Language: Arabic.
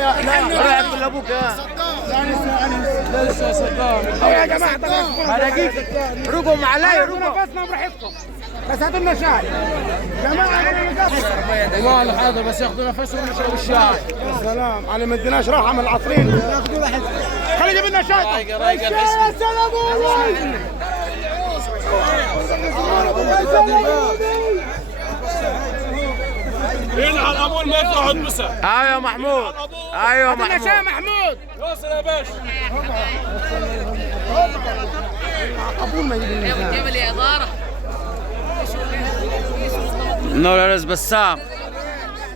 روح اقول لابوك يا لسه صدام يا جماعه. هلاقيك رقم عليا رقم نفسنا براحتكم بس هاتوا لنا شاي جماعه. والله حاضر بس ياخذوا نفسهم ويشربوا الشاي. سلام على ما اديناش راحه من العصرين. ياخذوا راحتكم. خلي يجيب لنا شاي. يا سلام يلعن ابوه ما يطلع بسه. ايوه محمود ايوه محمود شاي محمود. واصل يا باشا. قبول ما يجيب لنا جبل يا اداره نور يا رز بسام.